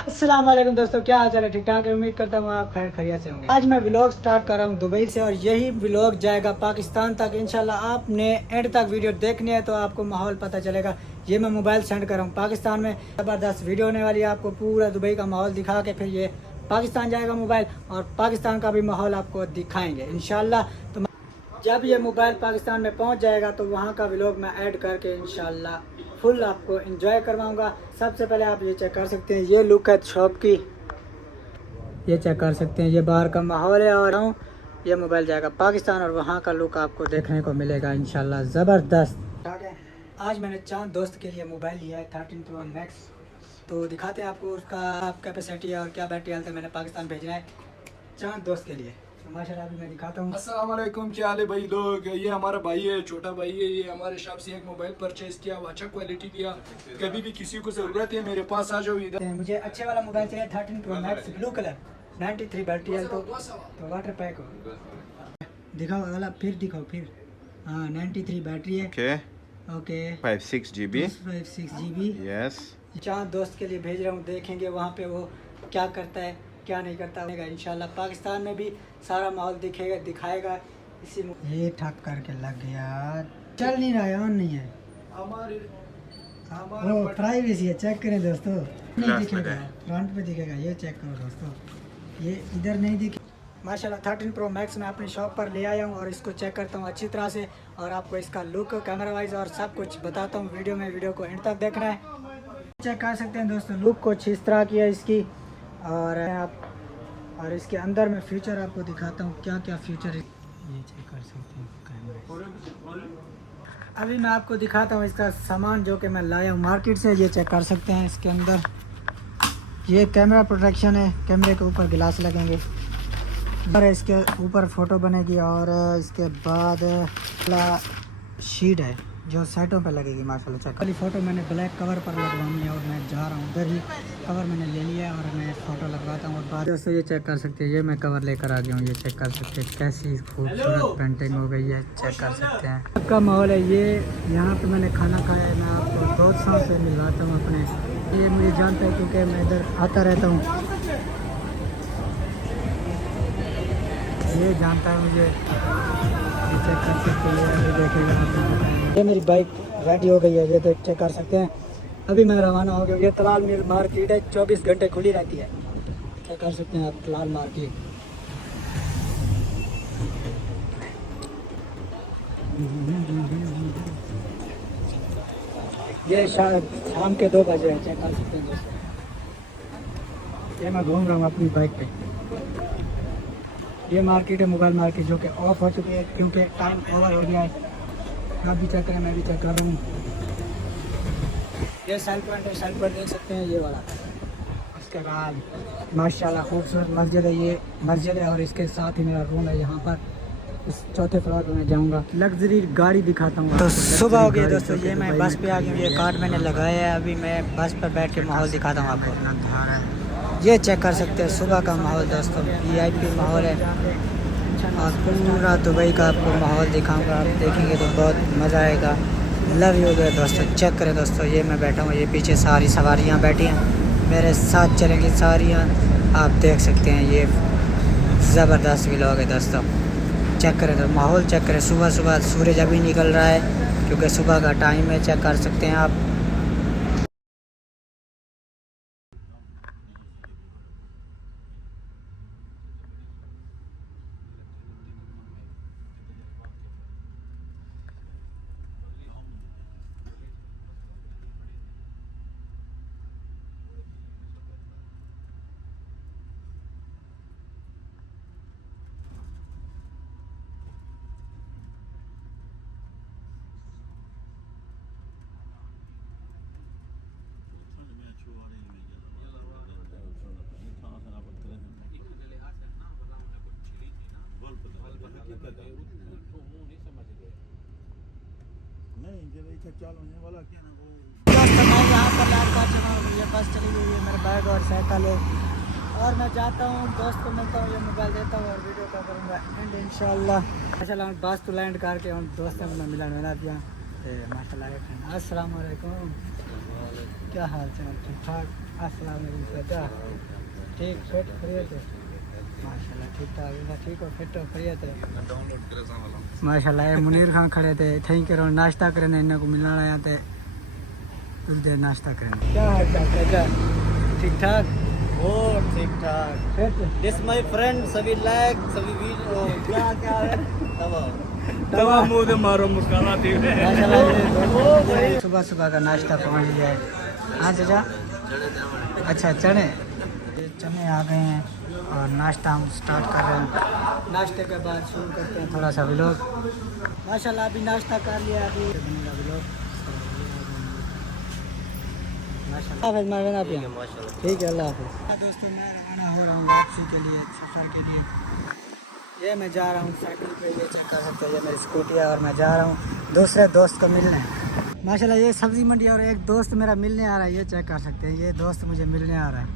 अस्सलाम वालेकुम दोस्तों, क्या हाल चाल है? ठीक ठाक है। उम्मीद करता हूँ आप खैर खैरियत से होंगे। आज मैं व्लॉग स्टार्ट कर रहा हूँ दुबई से और यही व्लॉग जाएगा पाकिस्तान तक। इंशाल्लाह आपने एंड तक वीडियो देखनी है तो आपको माहौल पता चलेगा। ये मैं मोबाइल सेंड कर रहा हूँ पाकिस्तान में, ज़बरदस्त वीडियो होने वाली है। आपको पूरा दुबई का माहौल दिखा के फिर ये पाकिस्तान जाएगा मोबाइल, और पाकिस्तान का भी माहौल आपको दिखाएँगे इंशाल्लाह। तो जब ये मोबाइल पाकिस्तान में पहुंच जाएगा तो वहाँ का व्लॉग मैं ऐड करके इंशाल्लाह फुल आपको एंजॉय करवाऊंगा। सबसे पहले आप ये चेक कर सकते हैं, ये लुक है शॉप की, ये चेक कर सकते हैं। ये बाहर का माहौल है और ये मोबाइल जाएगा पाकिस्तान और वहाँ का लुक आपको देखने को मिलेगा इंशाल्लाह ज़बरदस्त। आज मैंने चांद दोस्त के लिए मोबाइल लिया है 13 Pro Max। तो दिखाते हैं आपको उसका कैपेसिटी है और क्या बैटरी हेल्थ है। मैंने पाकिस्तान भेजना है चांद दोस्त के लिए। माशाल्लाह अभी मैं दिखाता हूँ। अस्सलाम वालेकुम, क्या हाल है भाई लोग। ये हमारा भाई है, छोटा भाई है। ये हमारे शॉप से एक मोबाइल परचेज किया, अच्छा क्वालिटी दिया। कभी भी किसी को जरूरत है मेरे पास आ जाओ इधर। मुझे अच्छे वाला मोबाइल चाहिए 13 Pro Max blue colour, 93 battery है तो वाटर पैक हो। दिखाओ वाला, फिर दिखाओ फिर। हाँ 93 बैटरी है। Okay 56 GB 56 GB। यस। चांद दोस्त के लिए भेज रहा हूँ, देखेंगे वहाँ पे वो क्या करता है क्या नहीं करता होगा। इंशाल्लाह पाकिस्तान में भी सारा माहौल दिखाएगा इसी ये ठक करके लग गया, चल नहीं रहा है, ऑन नहीं है। वो प्राइवेसी है, चेक करें दोस्तों। नहीं दिखेगा, फ्रंट पे दिखेगा। ये चेक करो दोस्तों, ये इधर नहीं दिखे। माशाल्लाह 13 Pro Max मैं अपनी शॉप पर ले आया हूँ और इसको चेक करता हूँ अच्छी तरह से और आपको इसका लुक, कैमरा वाइज और सब कुछ बताता हूँ वीडियो में। वीडियो को एंड तक देखना है। चेक कर सकते हैं दोस्तों, लुक कुछ इस तरह की है इसकी। और इसके अंदर मैं फीचर आपको दिखाता हूँ क्या क्या फीचर है, ये चेक कर सकते हैं कैमरा। अभी मैं आपको दिखाता हूँ इसका सामान जो कि मैं लाया हूँ मार्केट से। ये चेक कर सकते हैं, इसके अंदर ये कैमरा प्रोटेक्शन है, कैमरे के ऊपर गिलास लगेंगे और इसके ऊपर फ़ोटो बनेगी और इसके बाद शीट है जो साइडों पे लगेगी। माशाल्लाह चेक वाली फ़ोटो मैंने ब्लैक कवर पर लगवानी है और मैं जा रहा हूँ उधर ही। कवर मैंने ले लिया है और मैं फ़ोटो लगवाता हूँ। और बाद दोस्तों ये चेक कर सकते हैं, ये मैं कवर लेकर आ गया हूँ। ये चेक कर सकते हैं कैसी खूबसूरत पेंटिंग हो गई है, चेक कर सकते हैं। आपका माहौल है ये, यहाँ पे मैंने खाना खाया है। मैं आपको दोस्तों से मिलवाता हूँ अपने, ये मुझे जानता है क्योंकि मैं इधर आता रहता हूँ, ये जानता है मुझे। चेक कर सकते हैं, देखेगा। ये मेरी बाइक रेडी हो गई है, ये तो चेक कर सकते हैं। अभी मैं रवाना हो गया। ये तलाल मिल मार्केट है, 24 घंटे खुली रहती है। चेक कर सकते हैं आप तलाल मार्केट। ये शाम के 2 बजे है, चेक कर सकते हैं दोस्तों। ये मैं घूम रहा हूँ अपनी बाइक पे। ये मार्केट है मोबाइल मार्केट, जो कि ऑफ हो चुकी है क्योंकि टाइम ओवर हो गया है। आप भी चेक करें, मैं भी चेक कर रहा हूँ। ये सेल पॉइंट है, सेल पॉइंट देख सकते हैं ये वाला। उसके बाद माशाल्लाह खूबसूरत मस्जिद है, ये मस्जिद है और इसके साथ ही मेरा रूम है। यहाँ पर इस चौथे फ्लोर पर मैं जाऊँगा, लग्जरी गाड़ी दिखाता हूँ। तो सुबह हो गई दोस्तों, ये मैं बस पे आ गया हूँ। ये कार्ड मैंने लगाया है, अभी मैं बस पर बैठ के माहौल दिखाता हूँ आपको। ये चेक कर सकते हैं सुबह का माहौल दोस्तों, VIP माहौल है और पूरा दुबई का आपको माहौल दिखाऊंगा। आप देखेंगे तो बहुत मज़ा आएगा। लव यू दोस्तों। चेक करें दोस्तों, ये मैं बैठा हूँ, ये पीछे सारी सवारियाँ बैठी हैं, मेरे साथ चलेंगी सारियाँ। आप देख सकते हैं ये ज़बरदस्त व्लॉग है दोस्तों। चेक करें तो माहौल चेक करें। सुबह सुबह सूरज अभी निकल रहा है क्योंकि सुबह का टाइम है, चेक कर सकते हैं आप। दोस्तों मैं यहाँ पर लैंड कर चुका हूँ। ये बस चली गई है, मेरे बैग और साइकिल है और मैं जाता हूँ, दोस्त को मिलता हूँ, ये मोबाइल देता हूँ और वीडियो का करूँगा एंड इंशाल्लाह। माशाल्लाह बस तो लैंड करके हम दोस्तों को मैं मिलन मिला दिया। माशाल्लाह। अस्सलाम वालेकुम, क्या हाल चाल? ठीक ठाक। अस्सलाम वालेकुम चाचा, ठीक फिट खैरियत है? माशाल्लाह ठीक ठाक। ठीक हो, फिट हो, खैरियत है? माशाल्लाह। ये मुनीर खान खड़े थे, थैंक यू। नाश्ता करने इन्हें को मिलना आया थे, कुछ देर नाश्ता करने। क्या हाल चाल चाचा? ठीक ठाक। ओ ठीक ठाक। फिट? दिस माय फ्रेंड, सभी लाइक सभी वीडियो क्या क्या है तमाम तवा मुंह दे मारो मुस्काना थी। माशाल्लाह। सुबह सुबह का नाश्ता पहुंच गया है। हाँ चाचा, अच्छा चने, ये चने आ गए हैं और नाश्ता हम स्टार्ट कर रहे हैं। नाश्ते के बाद शुरू करते हैं थोड़ा सा व्लॉग। माशाल्लाह अभी नाश्ता कर लिया, अभी बनेगा व्लॉग माशाल्लाह। ठीक है, अल्लाह हाफिज़। दोस्तों मैं रवाना हो रहा हूँ वापसी के लिए, सफ़र के लिए। ये मैं जा रहा हूँ साइकिल पे, ये चेक कर सकते हैं, ये मेरी स्कूटी है और मैं जा रहा हूँ दूसरे दोस्त को मिलने। माशाल्लाह ये सब्ज़ी मंडी और एक दोस्त मेरा मिलने आ रहा है, ये चेक कर सकते हैं, ये दोस्त मुझे मिलने आ रहा है।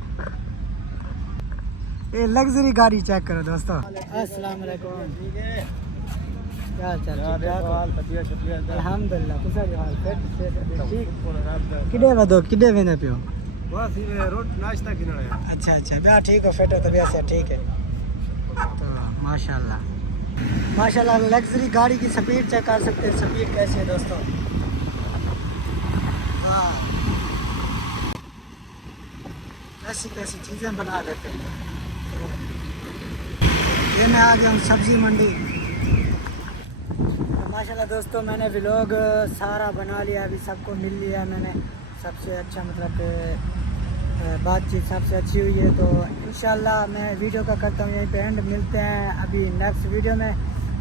ये लग्जरी गाड़ी चेक करो दोस्तों। अस्सलाम वालेकुम, क्या हाल चाल? अल्हम्दुलिल्लाह, कुछ हाल फिट ठीक। किडे वदो किडे वेंदे पियो? बस ये रोट नाश्ता किना है। अच्छा अच्छा, ब्याह ठीक हो, फिट हो, तबीयत से ठीक है तो माशाल्लाह। माशाल्लाह लग्जरी गाड़ी की स्पीड चेक कर सकते हैं, स्पीड कैसी है दोस्तों। हाँ, ऐसी कैसी चीज़ें बना देते हैं। ये मैं आ गया हूँ सब्ज़ी मंडी। माशाल्लाह दोस्तों मैंने व्लॉग सारा बना लिया, अभी सबको मिल लिया मैंने। सबसे अच्छा मतलब बातचीत सबसे अच्छी हुई है, तो इंशाल्लाह मैं वीडियो का करता हूँ यहीं पे एंड। मिलते हैं अभी नेक्स्ट वीडियो में,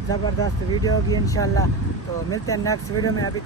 ज़बरदस्त वीडियो होगी इंशाल्लाह, तो मिलते हैं नेक्स्ट वीडियो में। अभी तक